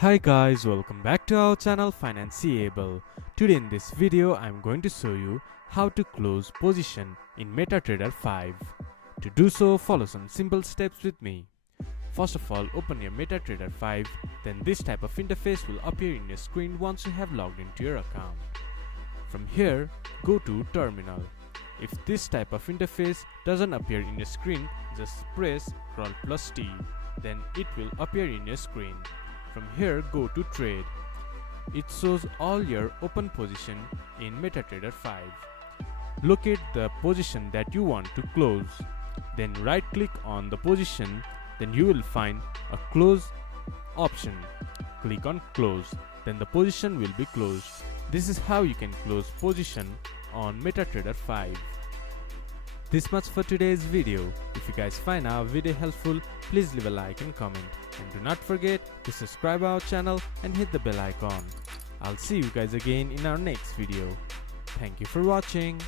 Hi guys, welcome back to our channel Financeable. Today in this video I'm going to show you how to close position in MetaTrader 5. To do so, follow some simple steps with me. First of all, open your MetaTrader 5, then this type of interface will appear in your screen once you have logged into your account. From here, go to Terminal. If this type of interface doesn't appear in your screen, just press Ctrl+T, then it will appear in your screen. From here, go to Trade. It shows all your open position in MetaTrader 5. Locate the position that you want to close. Then right click on the position, then you will find a close option. Click on close, then the position will be closed. This is how you can close position on MetaTrader 5. This much for today's video. If you guys find our video helpful, please leave a like and comment. And do not forget to subscribe our channel and hit the bell icon. I'll see you guys again in our next video. Thank you for watching.